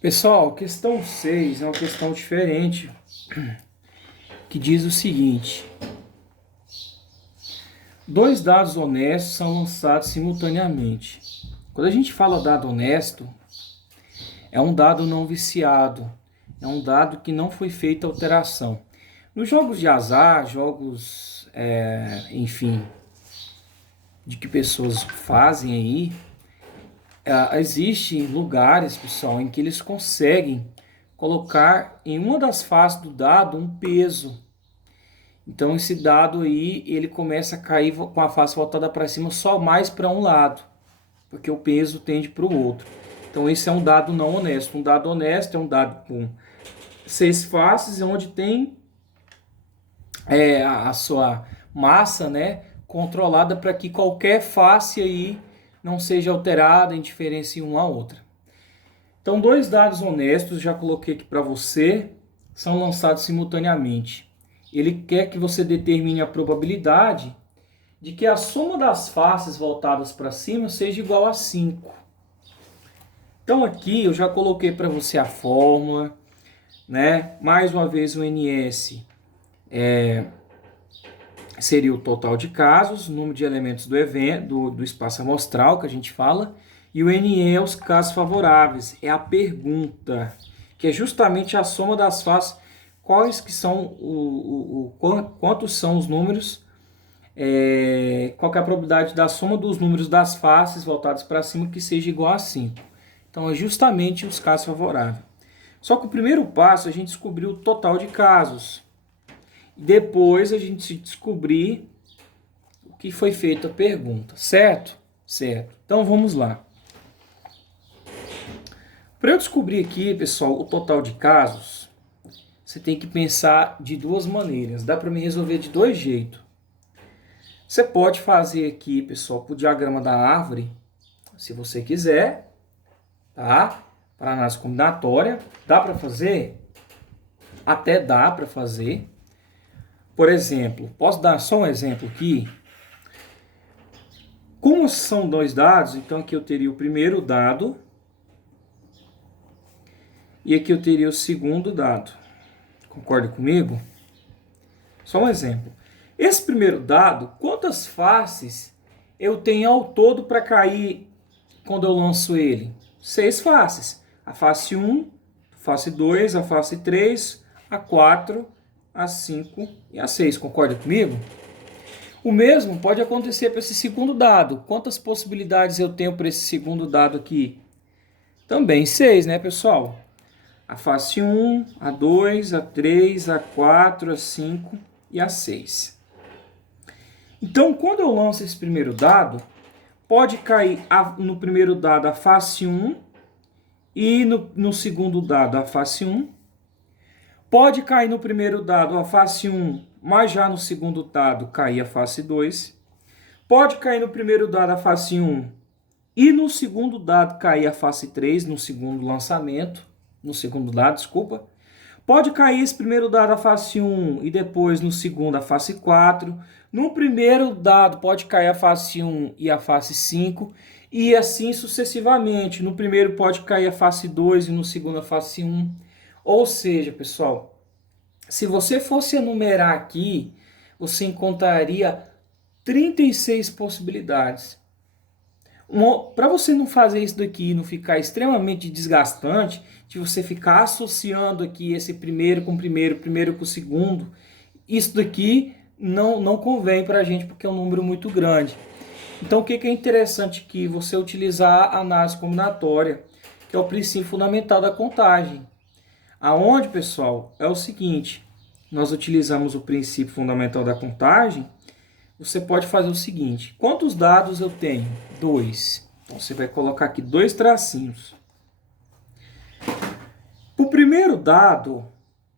Pessoal, questão 6 é uma questão diferente, que diz o seguinte: dois dados honestos são lançados simultaneamente. Quando a gente fala dado honesto, é um dado não viciado, é um dado que não foi feita alteração. Nos jogos de azar, jogos, enfim, de que pessoas fazem aí, existem lugares, pessoal, em que eles conseguem colocar em uma das faces do dado um peso. Então esse dado aí, ele começa a cair com a face voltada para cima só mais para um lado, porque o peso tende para o outro. Então esse é um dado não honesto. Um dado honesto é um dado com 6 faces, onde tem a sua massa, né, controlada para que qualquer face aí não seja alterada em diferença em uma a outra. Então, dois dados honestos, já coloquei aqui para você, são lançados simultaneamente. Ele quer que você determine a probabilidade de que a soma das faces voltadas para cima seja igual a 5. Então aqui eu já coloquei para você a fórmula, né? Mais uma vez o NS seria o total de casos, o número de elementos do evento, do espaço amostral que a gente fala, e o NE é os casos favoráveis, é a pergunta, que é justamente a soma das faces, quais que são quantos são os números, qual que é a probabilidade da soma dos números das faces voltadas para cima que seja igual a 5. Então é justamente os casos favoráveis. Só que o primeiro passo a gente descobriu o total de casos. Depois a gente descobrir o que foi feita a pergunta, certo? Certo. Então vamos lá. Para eu descobrir aqui, pessoal, o total de casos, você tem que pensar de duas maneiras. Dá para me resolver de dois jeitos. Você pode fazer aqui, pessoal, para o diagrama da árvore, se você quiser, tá? Para análise combinatória, dá para fazer? Até dá para fazer. Por exemplo, posso dar só um exemplo aqui? Como são dois dados, então aqui eu teria o primeiro dado e aqui eu teria o segundo dado. Concorda comigo? Só um exemplo. Esse primeiro dado, quantas faces eu tenho ao todo para cair quando eu lanço ele? 6 faces. A face 1, a face 2, a face 3, a 4, a 5 e a 6. Concorda comigo? O mesmo pode acontecer para esse segundo dado. Quantas possibilidades eu tenho para esse segundo dado aqui? Também 6, né, pessoal? A face 1, a 2, a 3, a 4, a 5 e a 6. Então, quando eu lanço esse primeiro dado, pode cair no primeiro dado a face 1 e no segundo dado a face 1. Pode cair no primeiro dado a face 1, mas já no segundo dado cair a face 2. Pode cair no primeiro dado a face 1 e no segundo dado cair a face 3, no segundo lançamento, no segundo dado, desculpa. Pode cair esse primeiro dado a face 1 e depois no segundo a face 4. No primeiro dado pode cair a face 1 e a face 5 e assim sucessivamente. No primeiro pode cair a face 2 e no segundo a face 1. Ou seja, pessoal, se você fosse enumerar aqui, você encontraria 36 possibilidades. Para você não fazer isso daqui e não ficar extremamente desgastante, de você ficar associando aqui esse primeiro com o primeiro com o segundo, isso daqui não convém para a gente porque é um número muito grande. Então o que é interessante aqui? Você utilizar a análise combinatória, que é o princípio fundamental da contagem. Aonde, pessoal, é o seguinte, nós utilizamos o princípio fundamental da contagem. Você pode fazer o seguinte: quantos dados eu tenho? 2. Então você vai colocar aqui 2 tracinhos. Para o primeiro dado,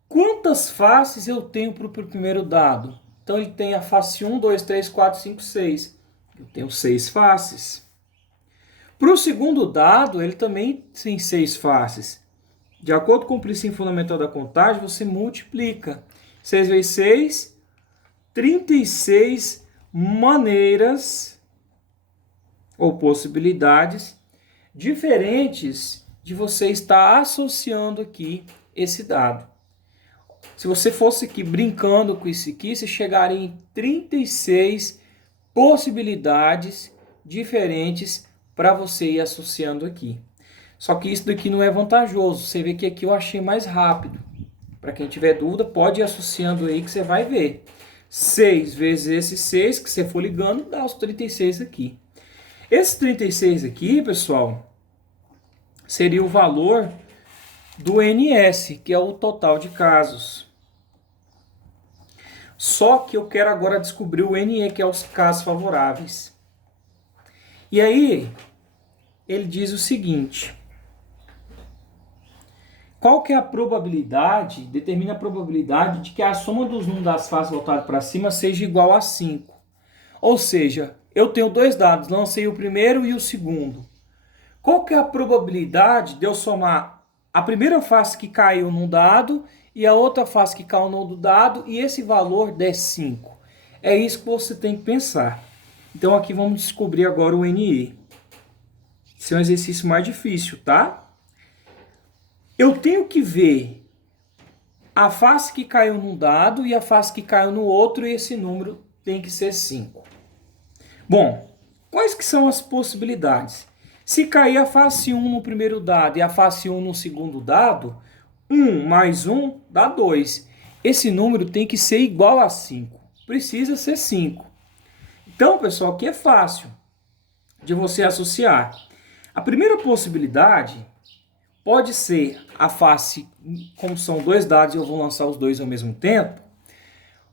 quantas faces eu tenho para o primeiro dado? Então ele tem a face 1, 2, 3, 4, 5, 6. Eu tenho 6 faces. Para o segundo dado, ele também tem 6 faces. De acordo com o princípio fundamental da contagem, você multiplica. 6 vezes 6, 36 maneiras ou possibilidades diferentes de você estar associando aqui esse dado. Se você fosse aqui brincando com isso aqui, você chegaria em 36 possibilidades diferentes para você ir associando aqui. Só que isso daqui não é vantajoso. Você vê que aqui eu achei mais rápido. Para quem tiver dúvida, pode ir associando aí que você vai ver. 6 vezes esse 6, que você for ligando, dá os 36 aqui. Esse 36 aqui, pessoal, seria o valor do NS, que é o total de casos. Só que eu quero agora descobrir o NE, que é os casos favoráveis. E aí, ele diz o seguinte: qual que é a probabilidade, determina a probabilidade de que a soma dos números das faces voltadas para cima seja igual a 5. Ou seja, eu tenho dois dados, lancei o primeiro e o segundo. Qual que é a probabilidade de eu somar a primeira face que caiu num dado e a outra face que caiu no outro dado e esse valor der 5? É isso que você tem que pensar. Então aqui vamos descobrir agora o NE. Esse é um exercício mais difícil, tá? Eu tenho que ver a face que caiu num dado e a face que caiu no outro e esse número tem que ser 5. Bom, quais que são as possibilidades? Se cair a face 1 no primeiro dado e a face 1 no segundo dado, 1 mais 1 dá 2. Esse número tem que ser igual a 5. Precisa ser 5. Então, pessoal, aqui é fácil de você associar. A primeira possibilidade pode ser a face, como são dois dados e eu vou lançar os dois ao mesmo tempo,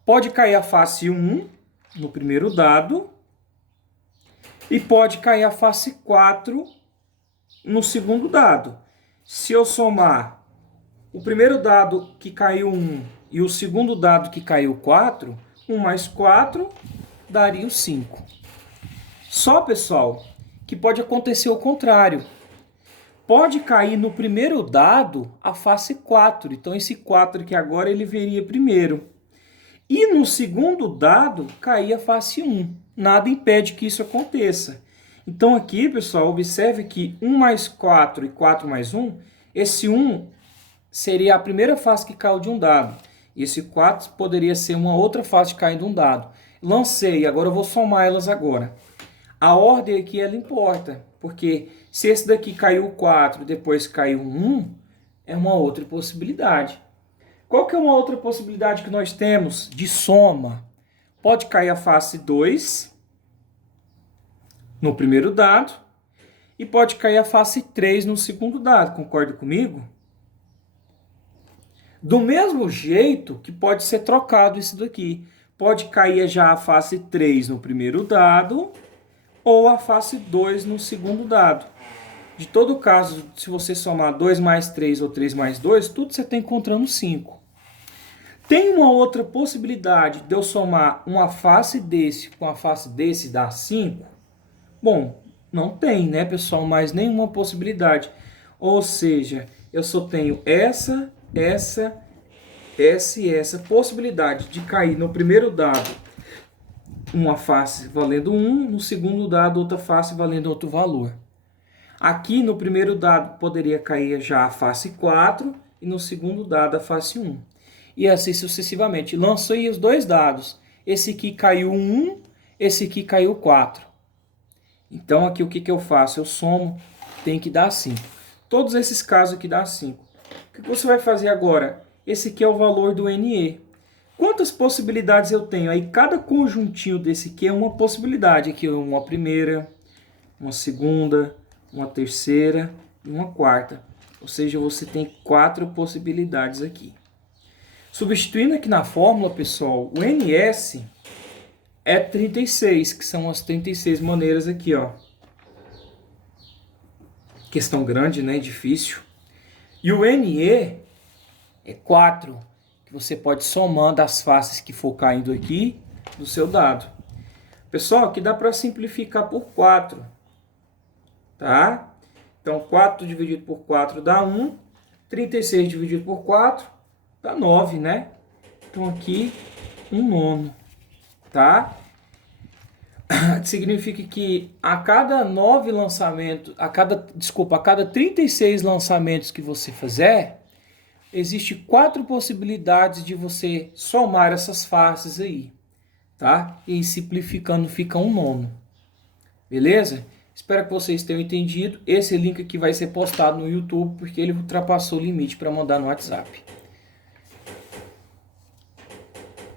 pode cair a face 1 no primeiro dado e pode cair a face 4 no segundo dado. Se eu somar o primeiro dado que caiu 1 e o segundo dado que caiu 4, 1 mais 4 daria o 5. Só, pessoal, que pode acontecer o contrário. Pode cair no primeiro dado a face 4. Então, esse 4 aqui agora ele viria primeiro. E no segundo dado, cair a face 1. Nada impede que isso aconteça. Então, aqui, pessoal, observe que 1 mais 4 e 4 mais 1, esse 1 seria a primeira face que caiu de um dado. E esse 4 poderia ser uma outra face que caiu de um dado. Lancei, agora eu vou somar elas agora. A ordem aqui, ela importa, porque se esse daqui caiu 4 e depois caiu 1, é uma outra possibilidade. Qual que é uma outra possibilidade que nós temos de soma? Pode cair a face 2 no primeiro dado e pode cair a face 3 no segundo dado. Concorda comigo? Do mesmo jeito que pode ser trocado isso daqui. Pode cair já a face 3 no primeiro dado ou a face 2 no segundo dado. De todo caso, se você somar 2 mais 3 ou 3 mais 2, tudo você está encontrando 5. Tem uma outra possibilidade de eu somar uma face desse com a face desse e dar 5? Bom, não tem, né, pessoal? Mais nenhuma possibilidade. Ou seja, eu só tenho essa e essa possibilidade de cair no primeiro dado uma face valendo 1, no segundo dado outra face valendo outro valor. Aqui no primeiro dado poderia cair já a face 4 e no segundo dado a face 1. E assim sucessivamente. Lancei os dois dados. Esse aqui caiu 1, esse aqui caiu 4. Então aqui o que eu faço? Eu somo, tem que dar 5. Todos esses casos aqui dá 5. O que você vai fazer agora? Esse aqui é o valor do NE. Quantas possibilidades eu tenho? Aí cada conjuntinho desse aqui é uma possibilidade. Aqui uma primeira, uma segunda, uma terceira e uma quarta. Ou seja, você tem 4 possibilidades aqui. Substituindo aqui na fórmula, pessoal, o NS é 36, que são as 36 maneiras aqui, ó. Questão grande, né? Difícil. E o NE é 4, que você pode somando as faces que for caindo aqui do seu dado. Pessoal, aqui dá para simplificar por 4, tá? Então, 4 dividido por 4 dá 1, 36 dividido por 4 dá 9, né? Então, aqui, 1/9, tá? Significa que a cada 9 lançamentos, a cada 36 lançamentos que você fizer, existe 4 possibilidades de você somar essas faces aí, tá? E simplificando fica um nono. Beleza? Espero que vocês tenham entendido. Esse link aqui vai ser postado no YouTube porque ele ultrapassou o limite para mandar no WhatsApp.